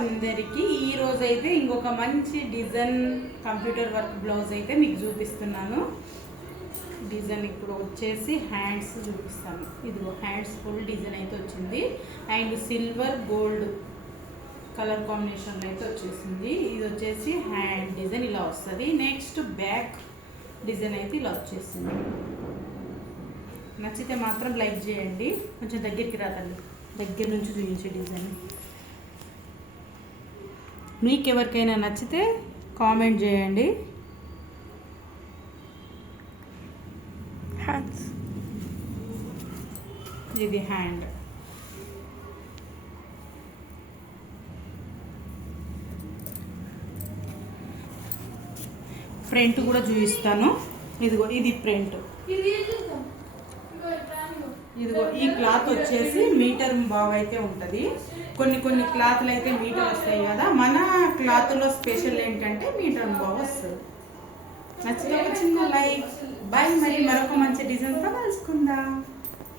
అందరికీ ఈ రోజు అయితే ఇంకొక మంచి డిజైన్ కంప్యూటర్ వర్క్ బ్లౌజ్ అయితే మీకు చూపిస్తున్నాను. డిజైన్ ఇప్పుడు వచ్చేసి హ్యాండ్స్ చూపిస్తాను. ఇదిగో హ్యాండ్స్ ఫుల్ డిజైన్ అయితే వచ్చింది అండ్ సిల్వర్ గోల్డ్ కలర్ కాంబినేషన్లో అయితే వచ్చేసింది. ఇది వచ్చేసి హ్యాండ్ డిజైన్ ఇలా వస్తుంది. నెక్స్ట్ బ్యాక్ డిజైన్ అయితే ఇలా వచ్చేసింది. నచ్చితే మాత్రం లైక్ చేయండి. కొంచెం దగ్గరికి రాదండి, దగ్గర నుంచి చూపించే డిజైన్. మీకు ఎవరికైనా నచ్చితే కామెంట్ చేయండి. హ్యాండ్స్, ఇది హ్యాండ్. ప్రింట్ కూడా చూపిస్తాను. ఇదిగో ఇది ప్రింట్. ఇదిగో ఈ క్లాత్ వచ్చేసి మీటర్ బాగా అయితే ఉంటుంది. కొన్ని క్లాత్లు అయితే మీటర్ వస్తాయి కదా, మన క్లాత్లో స్పెషల్ ఏంటంటే మీటర్ బాగా వస్తుంది. నచ్చితే ఒక చిన్న లైక్. బాయ్. మరి మరొక మంచి డిజైన్తో కలుసుకుందాం.